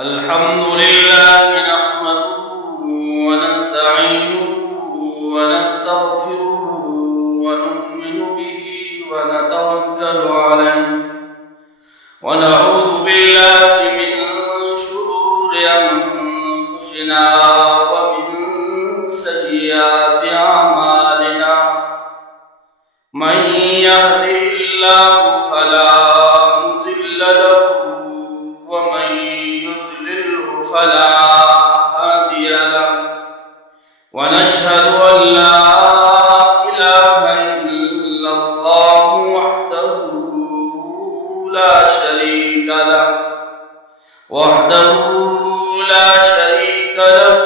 الحمد لله نحمده ونستعينه ونستغفره ونؤمن به ونتوكل عليه ونعوذ بالله من شرور أنفسنا ومن سيئات أعمالنا من يهده الله فلا مضل له ومن يضلله فلا هادي له ونشهد أن لا إله إلا الله وحده لا شريك له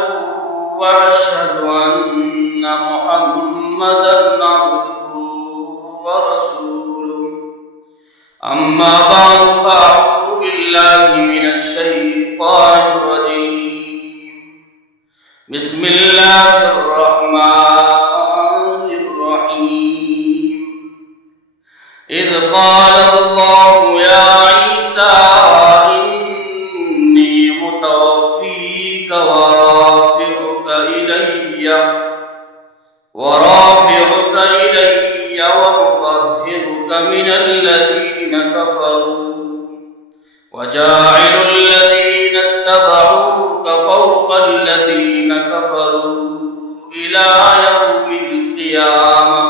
وأشهد أن محمدا عبده ورسوله أما بعد فأعوذ بالله من الشيطان الرجيم بسم الله الرحمن الرحيم إذ قال الله يا عيسى إني متوفيك ورافعك إلي ومطهرك من الذين كفروا وجاعل الذين اتبعوك فوق الذين كفروا إلى يوم القيامة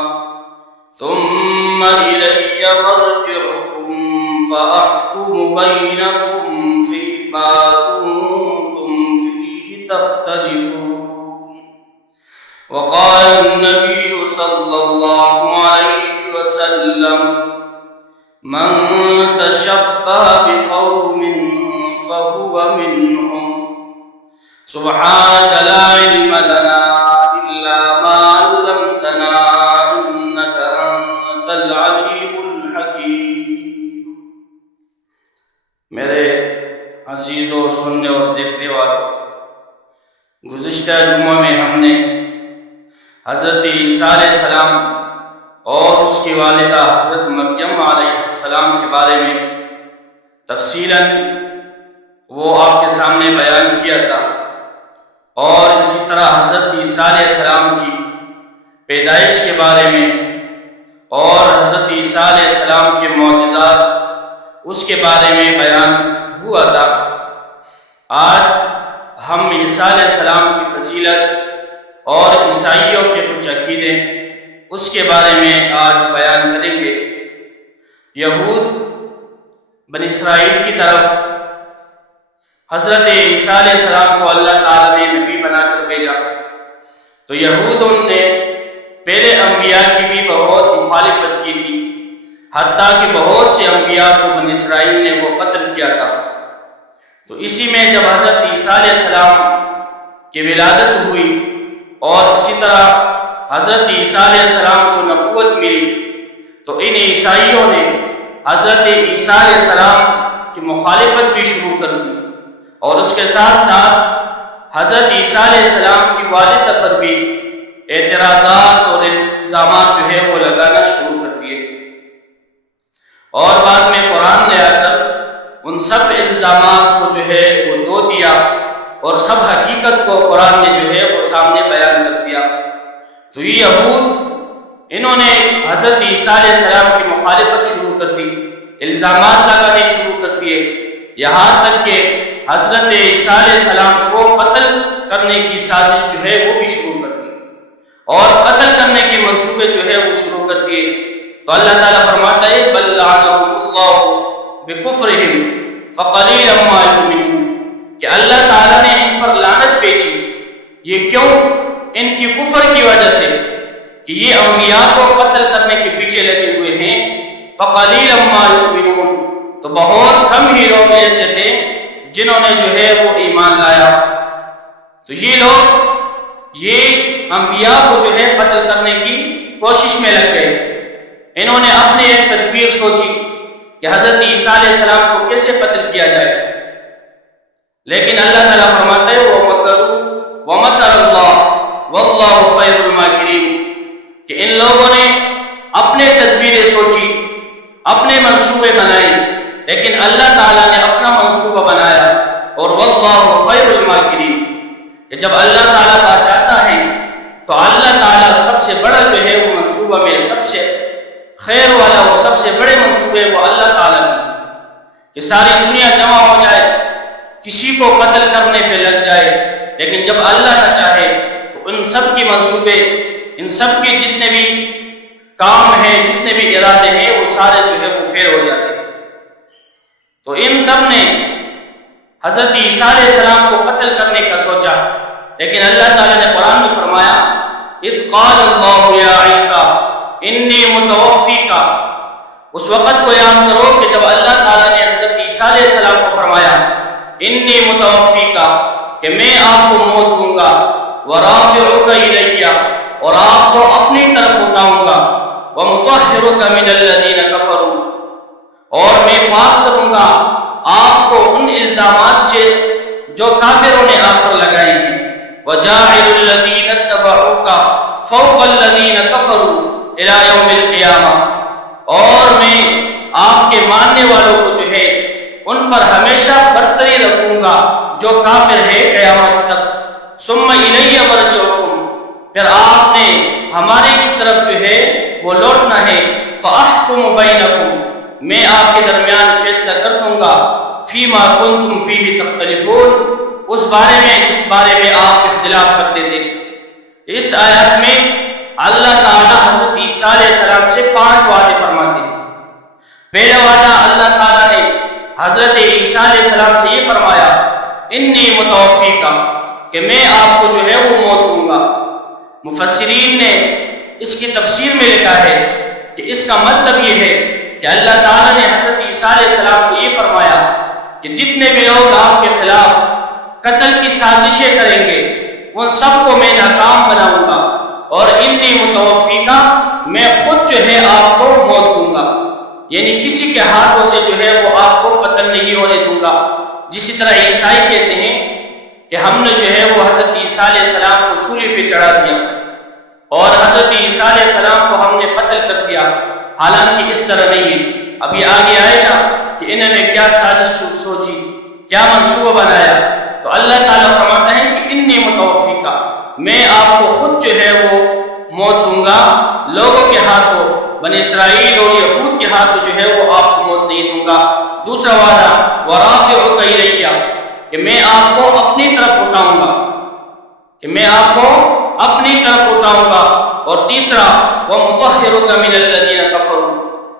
ثم إلي مرجعكم فأحكم بينكم فيما كنتم فيه تختلفون. وقال النبي صلى الله عليه وسلم من تشبه بقوم فهو منهم. سبحانك لا علم لنا إلا ما علمتنا إنك أنت العليم الحكيم. میرے عزیزوں، سننے اور دیکھنے والوں، گزشتہ جمعہ میں ہم نے حضرت عیسیٰ علیہ السلام اور اس کی والدہ حضرت مریم علیہ السلام کے بارے میں تفصیلاً وہ آپ کے سامنے بیان کیا تھا، اور اسی طرح حضرت عیسیٰ علیہ السلام کی پیدائش کے بارے میں اور حضرت عیسیٰ علیہ السلام کے معجزات اس کے بارے میں بیان ہوا تھا. آج ہم عیسیٰ علیہ السلام کی فضیلت اور عیسائیوں کے کچھ عقیدے اس کے بارے میں آج بیان کریں گے. یہود بنی اسرائیل کی طرف حضرت عیسیٰ علیہ السلام کو اللہ تعالیٰ نے نبی بنا کر بھیجا، تو یہودوں نے پہلے انبیاء کی بھی بہت مخالفت کی تھی، حتیٰ کہ بہت سے انبیاء کو بنی اسرائیل نے وہ قتل کیا تھا. تو اسی میں جب حضرت عیسیٰ علیہ السلام کی ولادت ہوئی اور اسی طرح حضرت عیسیٰ علیہ السلام کو نبوت ملی، تو ان عیسائیوں نے حضرت عیسیٰ علیہ السلام کی مخالفت بھی شروع کر دی، اور اس کے ساتھ ساتھ حضرت عیسیٰ علیہ السلام کی والدہ پر بھی اعتراضات اور الزامات جو ہے وہ لگانا شروع کر دیے، اور بعد میں قرآن نے آ کر ان سب الزامات کو جو ہے وہ دھو دیا، اور سب حقیقت کو قرآن نے جو ہے وہ سامنے بیان کر دیا. تو یہ یہود انہوں نے حضرت عیسیٰ علیہ السلام کی مخالفت شروع کر دی، الزامات لگانے شروع کر دیے، یہاں تک کہ حضرت عیسیٰ علیہ السلام کو قتل کرنے کی سازش جو ہے وہ بھی شروع کر دی، اور قتل کرنے کے منصوبے جو ہے وہ شروع کر دیے. تو اللہ تعالیٰ فرماتا ہے بل لعنهم اللہ بکفرہم فقلیلا ما یؤمنون، کہ اللہ تعالیٰ نے ان پر لعنت بھیجی. یہ کیوں؟ ان کی کفر کی وجہ سے کہ یہ انبیاء کو قتل کرنے کے پیچھے لگے ہوئے ہیں. فقلیلا ما یؤمنون، تو بہت کم ہی لوگ ایسے تھے جنہوں نے جو ہے وہ ایمان لایا. تو یہ لوگ یہ انبیاء کو جو ہے قتل کرنے کی کوشش میں لگ گئے. انہوں نے اپنے ایک تدبیر سوچی کہ حضرت عیسیٰ علیہ السلام کو کیسے قتل کیا جائے، لیکن اللہ تعالیٰ فرماتا ہے وَمَكَرُوا وَمَكَرَ اللَّهُ وَاللَّهُ خَيْرُ الْمَاكِرِينَ، کہ ان لوگوں نے اپنے تدبیریں سوچی، اپنے منصوبے بنائے، لیکن اللہ تعالیٰ نے اپنا منصوبہ بنایا اور واللہ خیر الماکرین، کہ جب اللہ تعالیٰ کا چاہتا ہے تو اللہ تعالیٰ سب سے بڑا جو ہے وہ منصوبہ میں سب سے خیر والا اور سب سے بڑے منصوبے وہ اللہ تعالیٰ کی، کہ ساری دنیا جمع ہو جائے، کسی کو قتل کرنے پہ لگ جائے، لیکن جب اللہ نہ چاہے تو ان سب کی منصوبے، ان سب کے جتنے بھی کام ہیں، جتنے بھی ارادے ہیں، وہ سارے جو ہے وہ فیل ہو جاتے ہیں۔ تو ان سب نے حضرت عیسیٰ علیہ السلام کو قتل کرنے کا سوچا، لیکن اللہ تعالیٰ نے قرآن میں فرمایا اذ قال اللہ یا عیسیٰ انی متوفیک، اس وقت کو یاد کرو کہ جب اللہ تعالیٰ نے حضرت عیسیٰ علیہ السلام کو فرمایا انی متوفیک، کہ میں آپ کو موت دوں گا، ورافعک الیہ، اور آپ کو اپنی طرف اٹھاؤں گا، ومطہرک من الذین کفروا، اور میں پاک کروں گا آپ کو ان الزامات سے جو کافروں نے آپ پر لگائے ہیں، وجاعل الذین اتبعوک فوق الذین کفروا الی یوم القیامہ، اور میں آپ کے ماننے والوں کو جو ہے ان پر ہمیشہ برتری رکھوں گا جو کافر ہے قیامت تک، ثم الی مرجعکم، پھر آپ نے ہمارے کی طرف جو ہے وہ لوٹنا ہے، فاحکم بینکم، میں آپ کے درمیان فیصلہ کر دوں گا، فیما کنتم فیہ تختلفون، اس بارے میں جس بارے میں آپ اختلاف کرتے تھے۔ اس آیت میں اللہ تعالیٰ حضرت عیسیٰ علیہ السلام سے 5 وعدے فرماتے ہیں۔ پہلا وعدہ اللہ تعالیٰ نے حضرت عیسیٰ علیہ السلام سے یہ فرمایا انی متوفیک، کہ میں آپ کو جو ہے وہ موت دوں گا۔ مفسرین نے اس کی تفسیر میں لکھا ہے کہ اس کا مطلب یہ ہے کہ اللہ تعالیٰ نے حضرت عیسیٰ علیہ السلام کو یہ فرمایا کہ جتنے بھی لوگ آپ کے خلاف قتل کی سازشیں کریں گے ان سب کو میں ناکام بناؤں گا، اور انی متوفیکہ، میں خود جو ہے آپ کو موت دوں گا، یعنی کسی کے ہاتھوں سے جو ہے وہ آپ کو قتل نہیں ہونے دوں گا۔ جسی طرح عیسائی کہتے ہیں کہ ہم نے جو ہے وہ حضرت عیسیٰ علیہ السلام کو سولی پہ چڑھا دیا اور حضرت عیسیٰ علیہ السلام کو ہم نے قتل کر دیا، حالانکہ اس طرح نہیں ہے۔ اب یہ آگے آئے گا کہ انہوں نے کیا سازش سوچی، کیا منصوبہ بنایا، تو اللہ تعالیٰ فرماتا ہے کہ انی متوفیکہ، میں آپ کو خود جو ہے وہ موت دوں گا، لوگوں کے ہاتھوں، بنی اسرائیل اور یہود کے ہاتھوں جو ہے وہ آپ کو موت نہیں دوں گا۔ دوسرا وعدہ ورافعک الیہ، کہ میں آپ کو اپنی طرف اٹھاؤں گا، کہ میں آپ کو اپنی طرف اٹھاؤں گا۔ اور تیسرا ومطہرک من الذین کفروا،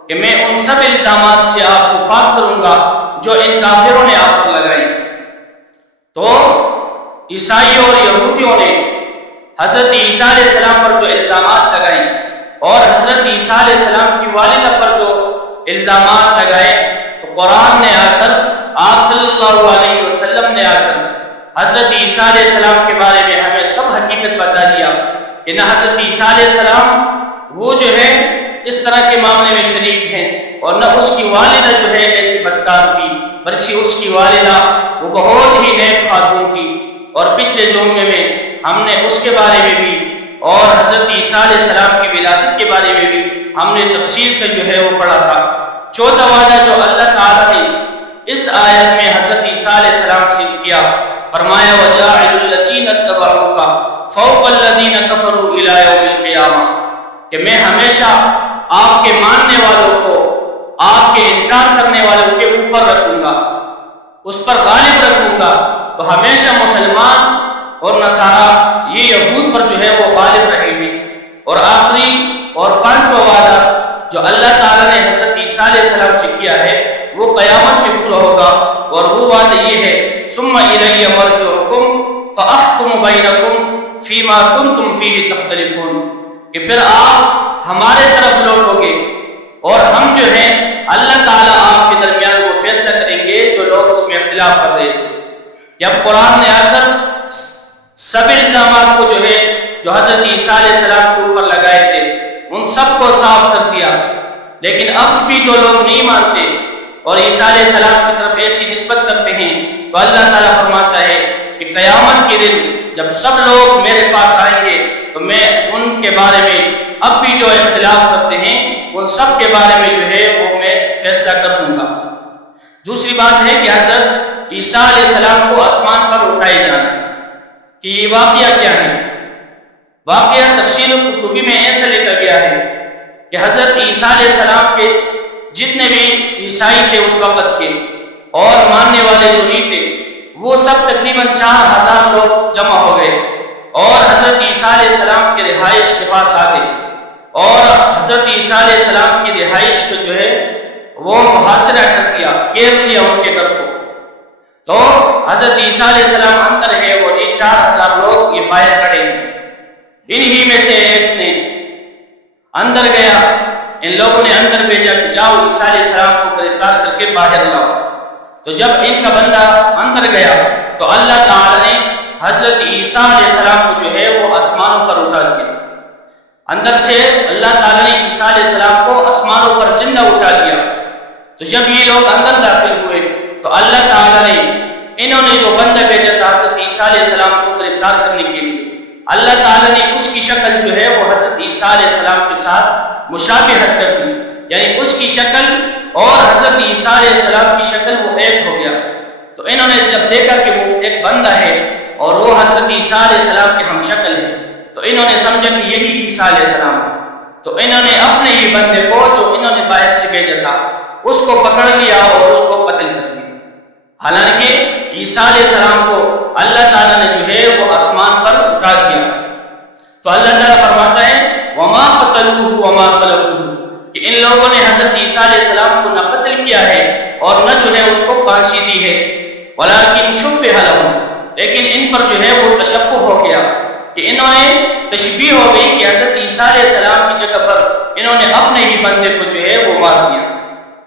کہ میں ان سب الزامات سے آپ کو پاک کروں گا جو ان کافروں نے آپ پر لگائی۔ تو عیسائیوں اور یہودیوں نے حضرت عیسیٰ علیہ السلام پر جو الزامات لگائے اور حضرت عیسیٰ علیہ السلام کی والدہ پر جو الزامات لگائے، تو قرآن نے آ کر، آپ صلی اللہ علیہ وسلم نے آ کر حضرت عیسیٰ علیہ السلام کے بارے میں ہمیں سب حقیقت بتا دیا کہ نہ حضرت عیسیٰ علیہ السلام وہ جو ہے اس طرح کے معاملے میں شریک ہیں، اور نہ اس کی والدہ جو ہے ایسی بدکار تھی، بلکہ اس کی والدہ وہ بہت ہی نیک خاتون تھی۔ اور پچھلے جمعے میں ہم نے اس کے بارے میں بھی اور حضرت عیسیٰ علیہ السلام کی ولادت کے بارے میں بھی ہم نے تفصیل سے جو ہے وہ پڑھا تھا۔ چوتھا وعدہ جو اللہ تعالیٰ نے اس آیت میں حضرت عیسیٰ علیہ السلام سے کیا، فرمایا وجاعل الذین اتبعوک فوق الذین کفروا الی یوم القیامہ، کہ میں ہمیشہ آپ کے ماننے والوں کو آپ کے انکار کرنے والوں کے اوپر رکھوں گا، اس پر غالب رکھوں گا۔ تو ہمیشہ مسلمان اور نصارہ یہ یہود پر جو ہے وہ غالب رہے گی۔ اور آخری اور 5واں وعدہ جو اللہ تعالیٰ نے حضرت عیسیٰ علیہ السلام سے کیا ہے وہ قیامت میں پورا ہوگا، اور وہ وعدہ یہ ہے ثم الی مرجعکم فاحکم بینکم فیما کنتم فیہ تختلفون، کہ پھر آپ ہمارے طرف لوٹو گے اور ہم جو ہیں اللہ تعالیٰ آپ کے درمیان وہ فیصلہ کریں گے جو لوگ اس میں اختلاف کر رہے تھے۔ کہ اب قرآن نے آ کر سب الزامات کو جو ہے جو حضرت عیسیٰ علیہ السلام کے اوپر لگائے تھے ان سب کو صاف کر دیا، لیکن اب بھی جو لوگ نہیں مانتے اور عیسیٰ علیہ السلام کی طرف ایسی نسبت کرتے ہیں، تو اللہ تعالیٰ فرماتا ہے کہ قیامت کے دن جب سب لوگ میرے پاس آئیں گے تو میں ان کے بارے میں اب بھی جو اختلاف کرتے ہیں ان سب کے بارے میں جو ہے وہ میں فیصلہ کر دوں گا۔ دوسری بات ہے کہ حضرت عیسیٰ علیہ السلام کو آسمان پر اٹھائے جانا کہ یہ واقعہ کیا ہے؟ واقعہ تفسیر قرطبی میں ایسا لکھا گیا ہے کہ حضرت عیسیٰ علیہ السلام کے جتنے بھی عیسائی تھے اس وقت کے اور ماننے والے جو نہیں تھے وہ سب تقریباً 4000 لوگ جمع ہو گئے اور حضرت عیسیٰ علیہ السلام کے رہائش کے پاس آ گئے اور حضرت عیسیٰ علیہ السلام کی رہائش کو جو ہے وہ محاصرہ کر دیا، گھیر لیا ان کے گھر کو۔ تو حضرت عیسیٰ علیہ السلام اندر ہے اور یہ 4000 لوگ یہ باہر کھڑے ہیں۔ انہی میں سے ایک نے اندر گیا، ان لوگوں نے اندر بھیجا کہ جاؤ عیسیٰ علیہ السلام کو گرفتار کر کے باہر لاؤ۔ تو جب ان کا بندہ اندر گیا تو اللہ تعالی نے حضرت عیسیٰ علیہ السلام کو جو ہے وہ آسمانوں پر اٹھا دیا۔ اندر سے اللہ تعالی نے عیسیٰ علیہ السلام کو آسمانوں پر زندہ اٹھا دیا۔ تو جب یہ لوگ اندر داخل ہوئے تو اللہ تعالی نے انہوں نے جو بندہ بھیجا تھا حضرت عیسیٰ علیہ السلام کو گرفتار کرنے کے لیے، اللہ تعالی نے اس کی شکل جو ہے وہ حضرت عیسیٰ علیہ السلام کے ساتھ مشابہت کر دی، یعنی اس کی شکل اور حضرت عیسیٰ علیہ السلام کی شکل وہ ایک ہو گیا۔ تو انہوں نے جب دیکھا کہ وہ ایک بندہ ہے اور وہ حضرت عیسیٰ علیہ السلام کے ہم شکل ہے تو انہوں نے سمجھا کہ یہی عیسیٰ علیہ السلام ہے۔ تو انہوں نے اپنے ہی بندے کو جو انہوں نے باہر سے بھیجا تھا اس کو پکڑ لیا اور اس کو قتل کر دیا۔ حالانکہ عیسیٰ علیہ السلام کو اللہ تعالیٰ نے جو ہے وہ آسمان پر اٹھا دیا۔ تو اللہ تعالیٰ فرماتا ہے وَمَا قَتَلُوهُ وَمَا صَلَبُوهُ کہ ان لوگوں نے حضرت عیسیٰ علیہ السلام کو نہ قتل کیا ہے اور نہ جو ہے اس کو پھانسی دی ہے، وَلَٰكِنْ شُبِّهَ لَهُمْ لیکن ان پر جو ہے وہ تشبہ ہو گیا کہ انہوں نے تشبیہ ہو گئی کہ حضرت عیسیٰ علیہ السلام کی جگہ پر انہوں نے اپنے ہی بندے کو جو ہے وہ مار دیا۔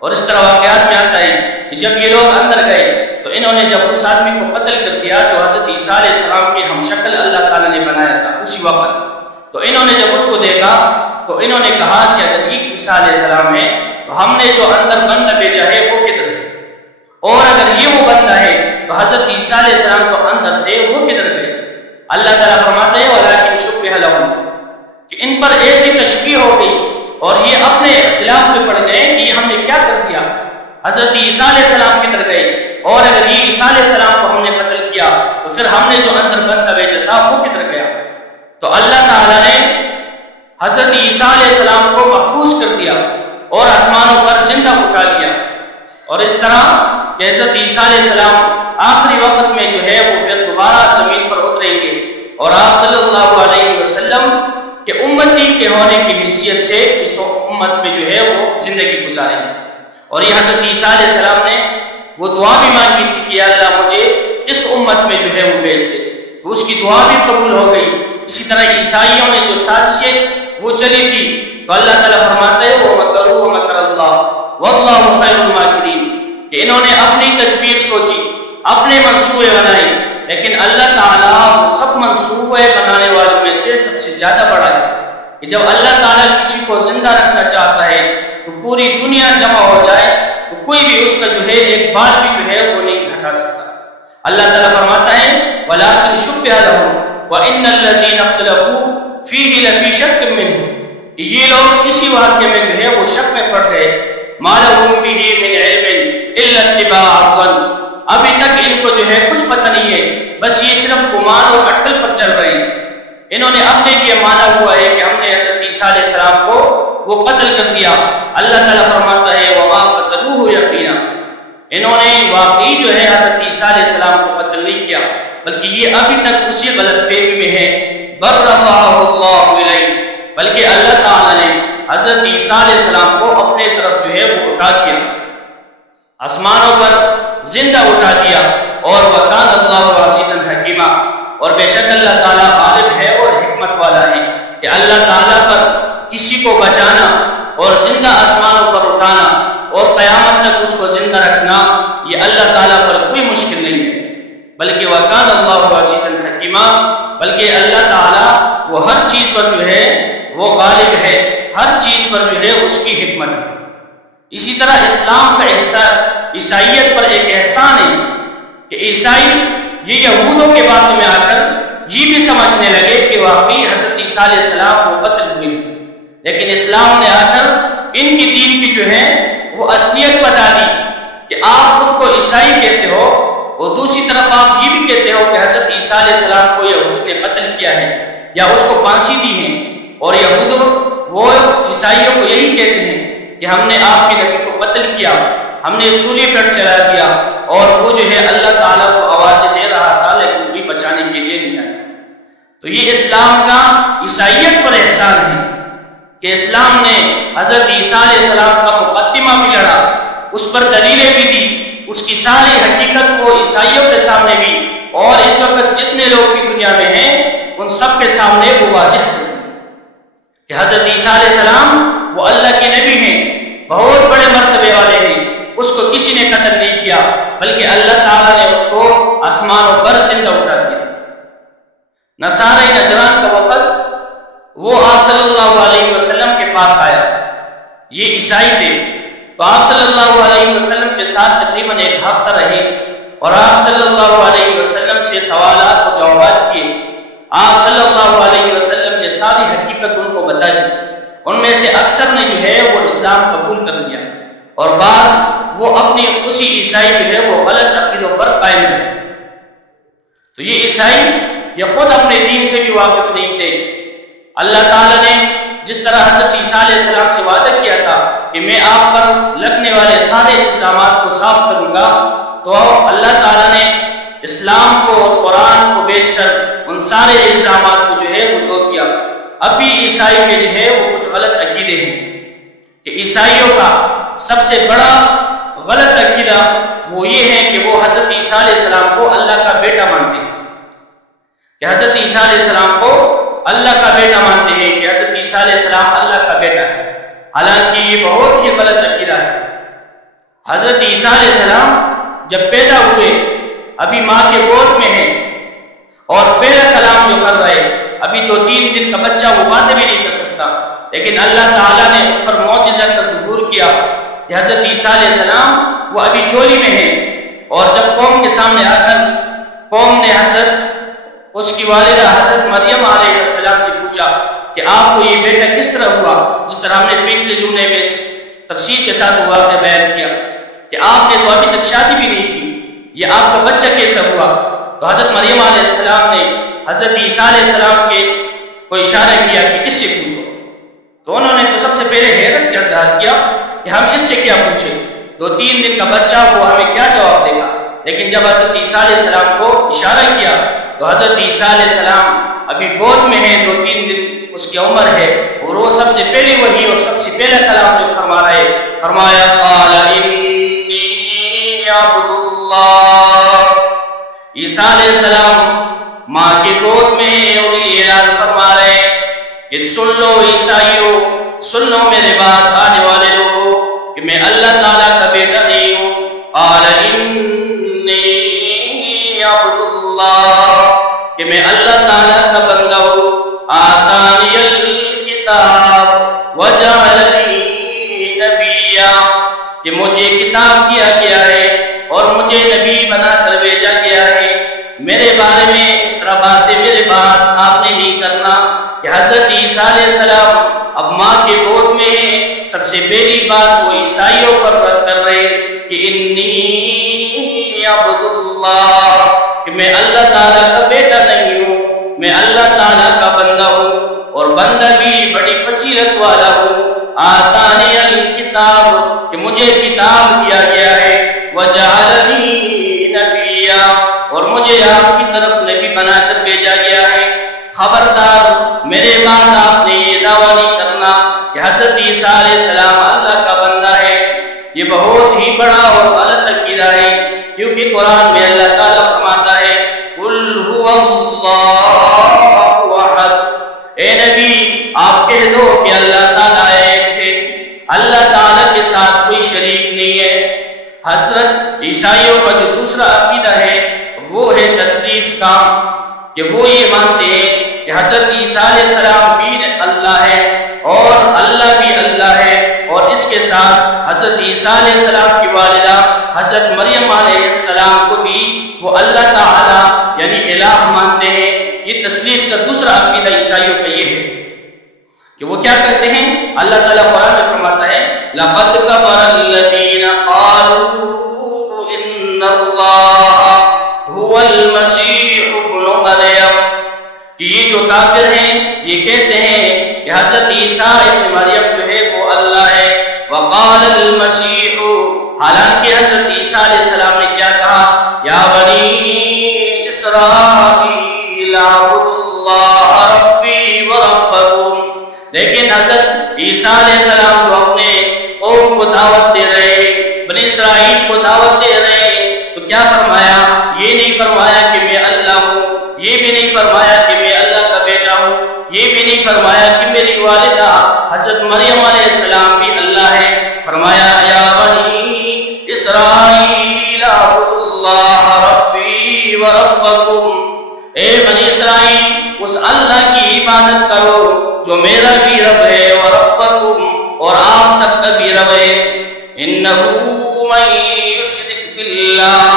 اور اس طرح واقعات میں آتا ہے کہ جب یہ لوگ اندر گئے تو انہوں نے جب اس آدمی کو قتل کر دیا جو حضرت عیسیٰ علیہ السلام کی ہم شکل اللہ تعالیٰ نے بنایا تھا اسی وقت، تو انہوں نے جب اس کو دیکھا تو انہوں نے کہا کہ اگر یہ عیسیٰ علیہ السلام ہے تو ہم نے جو اندر بندہ بھیجا ہے وہ کدھر ہے، اور اگر یہ وہ بندہ ہے تو حضرت عیسیٰ علیہ السلام تو اندر تھے وہ کدھر گئے۔ اللہ تعالیٰ فرماتے ہیں وَلَٰكِنْ شُبِّهَ لَهُمْ کہ ان پر ایسی تشبیہ ہو گئی اور یہ اپنے اختلاف میں پڑ گئے کہ ہم نے کیا کر دیا، حضرت عیسیٰ علیہ السلام کدھر گئے، اور اگر یہ عیسیٰ علیہ السلام کو ہم نے قتل کیا تو پھر ہم نے جو اندر بندہ بھیجا تھا وہ کدھر گیا۔ تو اللہ تعالیٰ نے حضرت عیسیٰ علیہ السلام کو محفوظ کر دیا اور آسمانوں پر زندہ اٹھا لیا، اور اس طرح کہ حضرت عیسیٰ علیہ السلام آخری وقت میں جو ہے وہ پھر دوبارہ زمین پر اتریں گے اور آپ صلی اللہ علیہ وسلم کہ امتی کے ہونے کی حیثیت سے اس امت میں جو ہے وہ زندگی گزاریں گے۔ اور یہ حضرت عیسیٰ علیہ السلام نے وہ دعا بھی مانگی تھی کہ اللہ مجھے اس امت میں جو ہے وہ بھیج دے، تو اس کی دعا بھی قبول ہو گئی۔ اسی طرح عیسائیوں نے جو سازشیں وہ چلی تھی تو اللہ تعالیٰ فرماتے ہیں وَمَكَرُوا وَمَكَرَ اللَّهُ وَاللَّهُ خَيْرُ الْمَاكِرِينَ کہ انہوں نے اپنی تدبیر سوچی، اپنے منصوبے بنائے، لیکن اللہ تعالیٰ سب منصوبے بنانے والوں میں سے سب سے زیادہ بڑا ہے کہ جب اللہ تعالیٰ کسی کو زندہ رکھنا چاہتا ہے تو پوری دنیا جمع ہو جائے تو کوئی بھی اس کا جو ہے ایک بات بھی جو ہے وہ نہیں ہٹا سکتا۔ اللہ تعالیٰ فرماتا ہے وَلَٰكِنْ شُبِّهَ لَهُمْ وَإِنَّ الَّذِينَ اخْتَلَفُوا فِيهِ لَفِي شَكٍّ مِّنْهُ کہ یہ لوگ اسی واقعے میں جو ہے وہ شک میں پڑ گئے مَا لَهُم بِهِ مِنْ عِلْمٍ إِلَّا اتِّبَاعَ الظَّنِّ ابھی تک ان کو جو ہے کچھ پتہ نہیں ہے، بس یہ صرف گمان اور اٹکل پر چل رہے ہیں۔ انہوں نے اپنے یہ مانا ہوا ہے کہ ہم نے حضرت عیسیٰ علیہ السلام کو وہ قتل کر دیا۔ اللہ تعالیٰ فرماتا ہے وَمَا قَتَلُوهُ يَقِينًا انہوں نے واقعی جو ہے حضرت عیسیٰ علیہ السلام کو قتل نہیں کیا، بلکہ یہ ابھی تک اسی غلط فہمی میں ہے۔ بَلْ رَفَعَهُ اللَّهُ إِلَيْهِ بلکہ اللہ تعالیٰ نے حضرت عیسیٰ علیہ السلام کو اپنے طرف جو ہے وہ اٹھا دیا، آسمانوں پر زندہ اٹھا دیا، اور وَكَانَ اللَّهُ عَزِيزًا حَكِيمًا اور بے شک اللہ تعالیٰ غالب ہے اور حکمت والا ہے کہ اللہ تعالیٰ پر کسی کو بچانا اور زندہ آسمانوں پر اٹھانا اور قیامت تک اس کو زندہ رکھنا یہ اللہ تعالیٰ پر کوئی مشکل نہیں ہے، بلکہ وَكَانَ اللَّهُ عَزِيزًا حَكِيمًا بلکہ اللہ تعالیٰ وہ ہر چیز پر جو ہے وہ غالب ہے، ہر چیز پر جو ہے اس کی حکمت ہے۔ اسی طرح اسلام کا عیسائیت پر ایک احسان ہے کہ عیسائی یہ یہودوں کے باتوں میں آ کر یہ بھی سمجھنے لگے کہ واقعی حضرت عیسیٰ علیہ السلام وہ قتل ہوئے، لیکن اسلام نے آ کر ان کی دین کی جو ہے وہ اصلیت بتا دی کہ آپ خود کو عیسائی کہتے ہو اور دوسری طرف آپ یہ بھی کہتے ہو کہ حضرت عیسیٰ علیہ السلام کو یہود نے قتل کیا ہے یا اس کو پھانسی دی ہے، اور یہود وہ عیسائیوں کو یہی کہتے ہیں کہ ہم نے آپ کے نبی کو قتل کیا، ہم نے سولی پر چلا دیا، اور وہ جو ہے اللہ تعالیٰ کو آوازیں دے رہا تھا لیکن کوئی بچانے کے لیے نہیں آیا۔ تو یہ اسلام کا عیسائیت پر احسان ہے کہ اسلام نے حضرت عیسیٰ علیہ السلام کا مقدمہ بھی لڑا، اس پر دلیلیں بھی دی، اس کی ساری حقیقت کو عیسائیوں کے سامنے بھی اور اس وقت جتنے لوگ بھی دنیا میں ہیں ان سب کے سامنے وہ واضح کر دی کہ حضرت عیسیٰ علیہ السلام وہ اللہ کے نبی ہیں، بہت بڑے مرتبے والے ہیں، اس کو کسی نے قتل نہیں کیا بلکہ اللہ تعالیٰ نے اس کو آسمانوں پر زندہ اٹھا دیا۔ نصارہ نجران کا وفد وہ آپ صلی اللہ علیہ وسلم کے پاس آیا، یہ عیسائی تھے، تو آپ صلی اللہ علیہ وسلم کے ساتھ تقریباً ایک ہفتہ رہے اور آپ صلی اللہ علیہ وسلم سے سوالات و جوابات کیے۔ آپ صلی اللہ علیہ وسلم نے ساری حقیقت ان کو بتائی، ان میں سے اکثر نے جو ہے وہ اسلام قبول کر لیا اور بعض وہ اپنی اسی عیسائی جو ہے وہ غلط عقیدوں پر قائم رہے۔ تو یہ عیسائی یہ خود اپنے دین سے بھی واقف نہیں تھے۔ اللہ تعالیٰ نے جس طرح حضرت عیسیٰ علیہ السلام سے وعدہ کیا تھا کہ میں آپ پر لگنے والے سارے الزامات کو صاف کروں گا، تو اللہ تعالیٰ نے اسلام کو اور قرآن کو بیچ کر ان سارے الزامات کو جو ہے وہ دو کیا۔ اب بھی عیسائی کے جو ہے وہ کچھ غلط عقیدے ہیں کہ عیسائیوں کا سب سے بڑا غلط عقیدہ وہ یہ ہے کہ وہ حضرت عیسیٰ علیہ السلام کو اللہ کا بیٹا مانتے ہیں، کہ حضرت عیسیٰ علیہ السلام کو اللہ کا بیٹا مانتے ہیں کہ حضرت عیسیٰ علیہ السلام اللہ کا بیٹا ہے، حالانکہ یہ بہت ہی غلط عقیدہ ہے۔ حضرت عیسیٰ علیہ السلام جب پیدا ہوئے ابھی ماں کے گود میں ہیں اور پہلا کلام جو کر رہے، ابھی تو 3 دن کا بچہ وہ باتیں بھی نہیں کر سکتا، لیکن اللہ تعالیٰ نے اس پر معجزہ کا ظہور کیا کہ حضرت عیسیٰ علیہ السلام وہ ابھی چولی میں ہیں، اور جب قوم کے سامنے آ کر قوم نے اس کی والدہ حضرت مریم علیہ السلام سے پوچھا کہ آپ کو یہ بیٹا کس طرح ہوا، جس طرح ہم نے پچھلے جملے میں تفصیل کے ساتھ وہ واقعہ بیان کیا کہ آپ نے تو ابھی تک شادی بھی نہیں کی، یہ آپ کا بچہ کیسا ہوا؟ تو حضرت مریم علیہ السلام نے حضرت عیسیٰ علیہ السلام کے کو اشارہ کیا کہ اس سے پوچھو، تو انہوں نے تو سب سے پہلے حیرت کا اظہار کیا کہ ہم اس سے کیا پوچھیں، 2-3 دن کا بچہ وہ ہمیں کیا جواب دے گا؟ لیکن جب حضرت عیسیٰ علیہ السلام کو اشارہ کیا تو حضرت عیسیٰ علیہ السلام ابھی گود میں ہیں، 2-3 دن اس کی عمر ہے، اور وہ سب سے پہلے وہی اور سب سے پہلا کلام جو فرما رہے، فرمایا قال انی عبد اللہ۔ عیسیٰ علیہ السلام ماں کے گود میں ہیں اور یہ اعلان فرما رہے کہ سن لو عیسائیوں، سن لو میرے بعد آنے والے لوگوں کہ میں اللہ تعالیٰ کا بیٹا نہیں ہوں۔ قال انی عبد اللہ، کہ میں اللہ تعالیٰ کا بندہ ہوں۔ آتانی الکتاب وجعلنی نبیا، کہ مجھے کتاب دیا گیا ہے اور مجھے نبی بنا کر بھیجا گیا ہے۔ میرے بارے میں اس طرح باتیں میرے بعد آپ نے نہیں کرنا کہ حضرت عیسیٰ علیہ السلام اب ماں کے گود میں ہیں، سب سے پہلی بات وہ عیسائیوں پر رد کر رہے کہ انی عبد اللہ، کہ میں اللہ تعالیٰ کا بیٹا نہیں ہوں، میں اللہ تعالیٰ کا بندہ ہوں، اور بندہ بھی بڑی فضیلت والا ہوں۔ آتانی الکتاب، کہ مجھے کتاب دیا گیا ہے، وجعلنی نبیا، اور مجھے آپ کی طرف نبی بنا کر بھیجا گیا ہے۔ خبردار میرے بعد آپ نے یہ دعویٰ نہیں کرنا کہ حضرت عیسیٰ علیہ السلام اللہ کا بندہ ہے، یہ بہت ہی بڑا اور غلط عقیدہ ہے، کیونکہ قرآن میں اللہ تعالیٰ فرماتا ہے قل هو اللہ احد، اے نبی آپ کہہ دو کہ اللہ تعالیٰ ایک ہے، اللہ تعالیٰ کے ساتھ کوئی شریک نہیں ہے۔ حضرت عیسائیوں کا جو دوسرا عقیدہ ہے وہ ہے تثلیث کا، کہ وہ یہ مانتے ہیں کہ حضرت عیسیٰ علیہ السلام بھی اللہ ہے اور اللہ بھی اللہ ہے، اور اس کے ساتھ حضرت عیسیٰ علیہ السلام کی والدہ حضرت مریم علیہ السلام کو بھی وہ اللہ تعالیٰ یعنی الہ مانتے ہیں۔ یہ تثلیث کا دوسرا عقیدہ عیسائیوں کا یہ ہے کہ وہ کیا کہتے ہیں، اللہ تعالیٰ قرآن میں فرماتا ہے لَقَدْ كَفَرَ الَّذِينَ قَالُوا إِنَّ اللَّهَ المسیح ابن مریم، کہ یہ جو کافر ہیں یہ کہتے ہیں کہ حضرت عیسیٰ ابن مریم جو ہے وہ اللہ ہے۔ وقال المسیح، حالانکہ حضرت عیسیٰ علیہ السلام نے کیا کہا؟ یا بنی اسرائیل اعبدوا اللہ ربی وربکم، لیکن حضرت عیسیٰ علیہ السلام جو اپنے قوم کو دعوت دے رہے، بنی اسرائیل کو دعوت دے رہے، تو کیا فرمایا؟ یہ نہیں فرمایا کہ میں اللہ ہوں، یہ بھی نہیں فرمایا کہ میں اللہ کا بیٹا ہوں، یہ بھی نہیں فرمایا کہ میری والدہ حضرت مریم علیہ السلام بھی اللہ ہے۔ فرمایا یا بنی اسرائیل اعبدوا اللہ ربی وربکم، اے بنی اسرائیل اس اللہ کی عبادت کرو جو میرا بھی رب ہے، وربکم اور آپ سب کا بھی رب ہے۔ انہو من یشرک باللہ،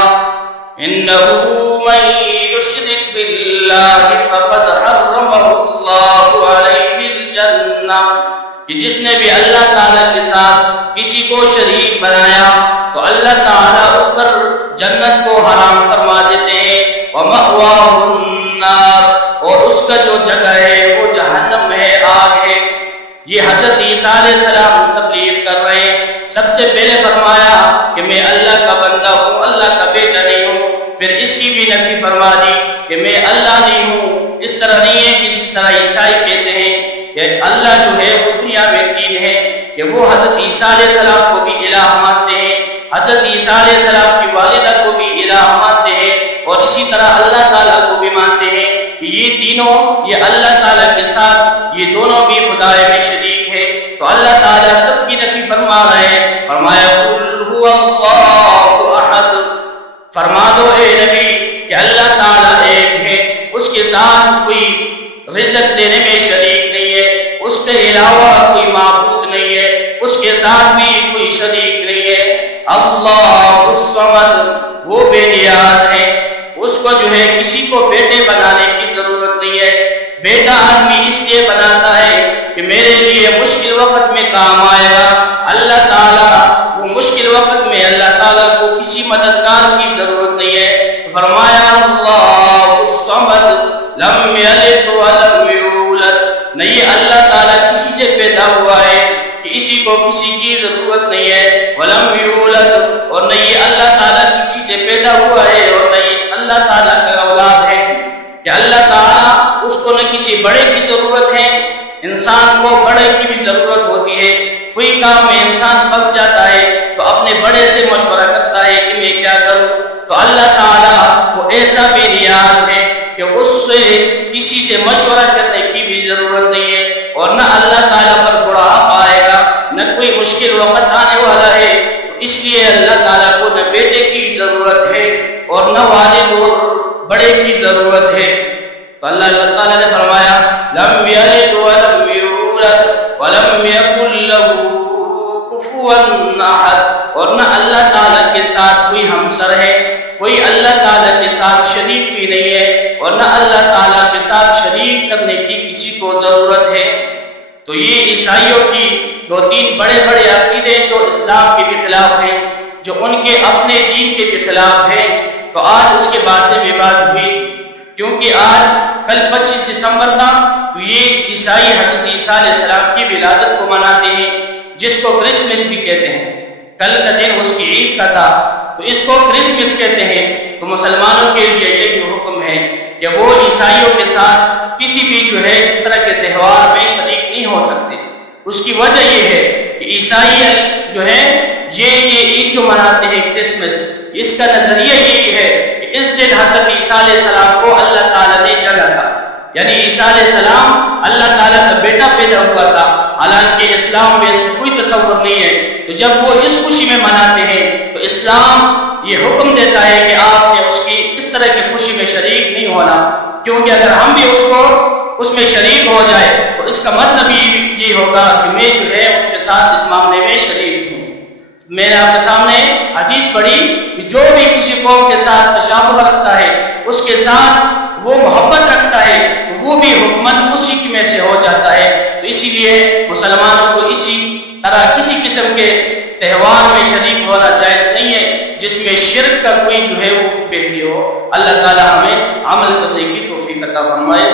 انہو من یشرک باللہ فقد حرمہ اللہ علیہ الجنہ، کہ جس نے بھی اللہ تعالیٰ کے ساتھ کسی کو شریک بنایا تو اللہ تعالیٰ اس پر جنت کو حرام فرما دیتے ہیں۔ وَمَأْوَاهُ النَّارُ، اور اس کا جو جگہ ہے وہ جہنم ہے، آگ ہے۔ یہ حضرت عیسیٰ علیہ السلام تبلیغ کر رہے ہیں۔ سب سے پہلے فرمایا کہ میں اللہ کا بندہ ہوں، اللہ کا بیٹا نہیں ہوں، پھر اس کی بھی نفی فرما دی کہ میں اللہ نہیں ہوں۔ اس طرح نہیں ہے کہ جس طرح عیسائی کہتے ہیں کہ اللہ جو ہے وہ دنیا میں تین ہے، کہ وہ حضرت عیسیٰ علیہ السلام کو بھی الہ مانتے ہیں، حضرت عیسیٰ علیہ السلام کی والدہ کو بھی الہ مانتے ہیں، اور اسی طرح اللہ تعالیٰ کو بھی مانتے ہیں کہ یہ تینوں، یہ اللہ تعالیٰ کے ساتھ یہ دونوں بھی خدا میں شریک ہے۔ تو اللہ تعالیٰ سب کی نفی فرما رہے ہیں۔ فرمایا قل هو اللہ احد، فرما دو اے نبی کہ اللہ تعالیٰ ایک ہے، اس کے ساتھ کوئی رزق دینے میں شریک نہیں ہے، اس کے علاوہ کوئی معبود نہیں ہے، اس کے ساتھ بھی کوئی شریک نہیں ہے۔ اللہ الصمد، وہ بے نیاز ہے، اس کو جو ہے کسی کو بیٹے بنانے کی ضرورت نہیں ہے۔ بیٹا آدمی اس لیے بناتا ہے کہ میرے لیے مشکل وقت میں کام آئے گا۔ اللہ تعالیٰ وہ مشکل وقت میں اللہ تعالیٰ کو کسی مددگار کی ضرورت نہیں ہے۔ تو فرمایا اللہ الصمد لم یلد ولم یولد، نہیں اللہ تعالیٰ کسی سے پیدا ہوا ہے کہ اسی کو کسی کی ضرورت نہیں ہے۔ ولم یولد، اور نہیں اللہ تعالیٰ کسی سے پیدا ہوا ہے، اور نہیں اللہ تعالیٰ کا اولاد ہے، کہ اللہ تعالیٰ اس کو نہ کسی بڑے کی ضرورت ہے، انسان کو بڑے کی بھی ضرورت ہوتی ہے۔ کوئی کام میں انسان پھنس جاتا ہے تو اپنے بڑے سے مشورہ کرتا ہے کہ میں کیا کروں، تو اللہ تعالیٰ وہ ایسا بے نیاز ہے کہ اس سے کسی سے مشورہ کرنے کی بھی ضرورت نہیں ہے، اور نہ اللہ تعالیٰ پر بڑھاپا آئے گا، نہ کوئی مشکل وقت آنے والا ہے۔ تو اس لیے اللہ تعالیٰ کو نہ بیٹے کی ضرورت ہے اور نہ والد اور بڑے کی ضرورت ہے۔ تو اللہ تعالیٰ نے فرمایا لم یلد ولم یولد ولم یکن لہ کفوا احد، اور نہ اللہ تعالیٰ کے ساتھ کوئی ہمسر ہے، کوئی اللہ تعالیٰ کے ساتھ شریک بھی نہیں ہے، اور نہ اللہ تعالیٰ کے ساتھ شریک کرنے کی کسی کو ضرورت ہے۔ تو یہ عیسائیوں کی دو تین بڑے بڑے عقیدے جو اسلام کے بھی خلاف ہیں، جو ان کے اپنے دین کے بھی خلاف ہیں۔ تو آج اس کے بارے میں بات ہوئی، کیونکہ آج کل 25 دسمبر تھا، تو یہ عیسائی حضرت عیسیٰ علیہ السلام کی ولادت کو مناتے ہیں، جس کو کرسمس بھی کہتے ہیں۔ کل کا دن اس کی عید کا تھا، تو اس کو کرسمس کہتے ہیں۔ تو مسلمانوں کے لیے یہ حکم ہے کہ وہ عیسائیوں کے ساتھ کسی بھی جو ہے اس طرح کے تہوار میں شریک نہیں ہو سکتے۔ اس کی وجہ یہ ہے کہ عیسائی جو ہے یہ عید جو مناتے ہیں کرسمس، اس کا نظریہ یہ ہے کہ اس دن حضرت عیسیٰ علیہ السلام کو اللہ تعالیٰ نے جگہ تھا، یعنی عیسیٰ علیہ السلام اللہ تعالیٰ کا بیٹا پیدا ہوا تھا، حالانکہ اسلام میں اس کا کوئی تصور نہیں ہے۔ تو جب وہ اس خوشی میں مناتے ہیں تو اسلام یہ حکم دیتا ہے کہ آپ نے اس کی اس طرح کی خوشی میں شریک نہیں ہونا، کیونکہ اگر ہم بھی اس میں شریک ہو جائے تو اس کا مطلب یہ ہوگا کہ میں جو ہے ان کے ساتھ اس معاملے میں شریک ہوں۔ میں نے آپ کے سامنے حدیث پڑھی کہ جو بھی کسی قوم کے ساتھ تشابہ رکھتا ہے، اس کے ساتھ وہ محبت رکھتا ہے، تو وہ بھی حکمن اسی میں سے ہو جاتا ہے۔ تو اسی لیے مسلمانوں کو اسی طرح کسی قسم کے تہوار میں شریک ہونا جائز نہیں ہے جس میں شرک کا کوئی جو ہے وہ پہلی ہو۔ اللہ تعالی ہمیں عمل کرنے کی توفیق عطا فرمائے۔